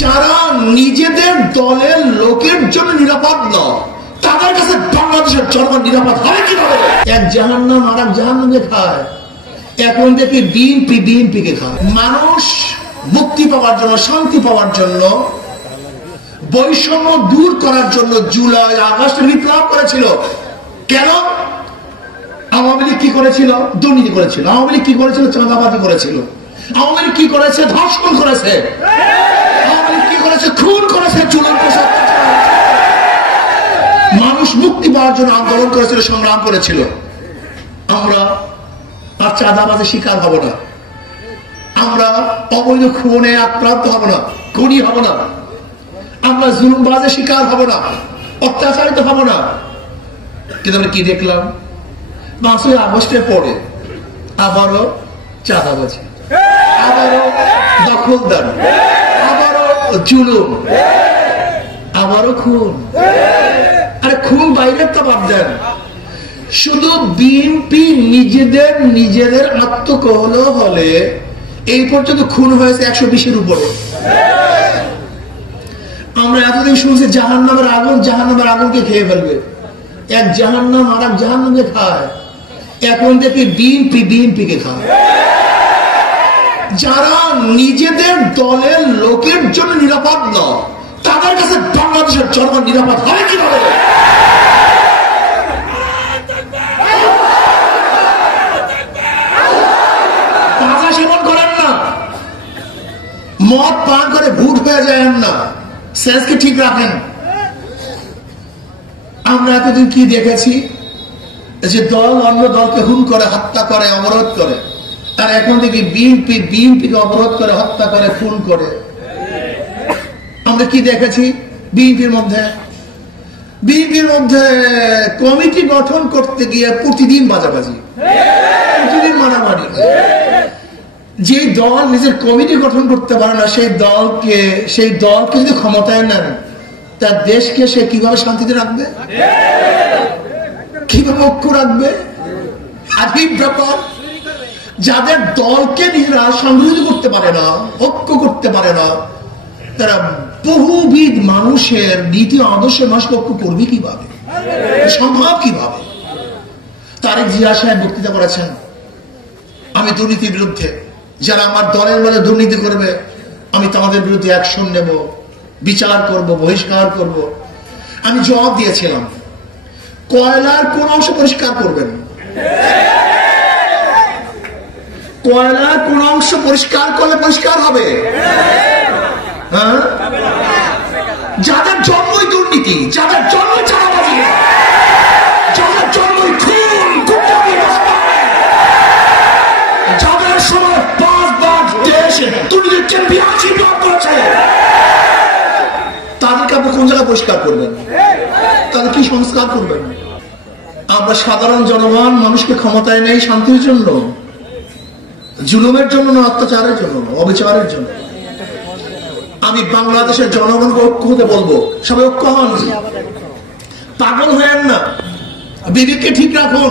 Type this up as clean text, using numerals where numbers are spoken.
যারা নিজেদের দলের লোকের জন্য নিরাপদ নয়, তাদের কাছে বাংলাদেশের জনগণ নিরাপদ হবে কিভাবে? এক জাহান্নাম আর এক জাহান্নামকে খায়, এখন দেখি বিএনপিকে খায়। মানুষ মুক্তি পাওয়ার জন্য, শান্তি পাওয়ার জন্য, বৈষম্য দূর করার জন্য জুলাই আগস্টে বিপ্লব করেছিল। কেন? আওয়ামী লীগ কি করেছিল? দুর্নীতি করেছিল। আওয়ামী লীগ কি করেছিল? চাঁদাবাজি করেছিল। আওয়ামী লীগ কি করেছে? ধর্ষণ করেছে। আওয়ামী লীগ কি করেছে? খুন করেছে, জুলাই প্রসাদ। মানুষ মুক্তি পাওয়ার জন্য আন্দোলন করেছিল, সংগ্রাম করেছিল। আমরা আর চাঁদাবাজের শিকার হব না, আমরা অবৈধ খুনে আক্রান্ত হব না, খুনি হব না, আমরা জুলুমবাজের শিকার হব না, অত্যাচারিত হব না। কিন্তু আমরা কি দেখলাম? 5ই আগস্টের পরে আবারও চাঁদাবাজি, আবারও দখলদার, আবারও জুলুম, আবারও খুন। আরে খুন বাইরের তো বাদ দেন, শুধু বিএনপি নিজেদের আত্মকহল হলে এই পর্যন্ত খুন হয়েছে 120-এর উপরে। আমরা এতদিন শুনছি জাহান্নামের আগুনকে খেয়ে ফেলবে। এক জাহান্নাম আর এক জাহান্নামকে খায়, এখন দেখি বিএনপিকে খায়। যারা নিজেদের দলের লোকের জন্য নিরাপদ নয়, তাদের কাছে বাংলাদেশের জনগণ নিরাপদ হবে কিভাবে? গাঁজা সেবন করেন না, মদ পান করে ভূত হয়ে যায় না, সেন্সকে ঠিক রাখেন। আমরা এতদিন কি দেখেছি? যে দল অন্য দলকে হুন করে, হত্যা করে, অবরোধ করে। আর এখন দেখি বিএনপিকে অবরোধ করে, হত্যা করে, খুন করে। আমরা কি দেখেছি? বিএনপির মধ্যে কমিটি গঠন করতে গিয়ে প্রতিদিন বাজাবাজি, প্রতিদিন মারামারি। যে দল নিজের কমিটি গঠন করতে পারে না, সেই দলকে যদি ক্ষমতায় নেন, তার দেশকে সে কিভাবে শান্তিতে রাখবে, কিভাবে ঐক্য রাখবে? আজীব ব্যাপার। যাদের দলকে নিজেরা সংগঠিত করতে পারে না, ঐক্য করতে পারে না, তারা বহুবিধ মানুষের নীতি আদর্শের মানুষকে ঐক্য করবে কিভাবে, সম্ভব কিভাবে? তারেক জিয়া সাহেব বক্তৃতা করেছেন, আমি দুর্নীতির বিরুদ্ধে, যারা আমার দলের মধ্যে দুর্নীতি করবে আমি তাদের বিরুদ্ধে অ্যাকশন নেব, বিচার করব, বহিষ্কার করব। আমি জবাব দিয়েছিলাম, কয়লার কোন অংশ পরিষ্কার করবেন? কয়লার কোন অংশ পরিষ্কার করলে পরিষ্কার হবে? হ্যাঁ, যাদের জন্মই দুর্নীতি, যাদের জন্ম চাঁদাবাজি, যাদের জন্মই খুন, যাদের সময় 5 দেশে দুর্নীতির চ্যাম্পিয়নশিপ লাভ করেছে, তাদেরকে আপনি কোন জায়গায় পরিষ্কার করবেন? তাদের কি সংস্কার করবেন? আমরা সাধারণ জনগণ মানুষকে ক্ষমতায় নেই শান্তির জন্য, জুলুমের জন্য না, অত্যাচারের জন্য, অবিচারের জন্য। আমি বাংলাদেশের জনগণকে ঐক্য হতে বলবো, সবাই ঐক্য হন, পাগল হয়েন না, বিবেককে ঠিক রাখুন।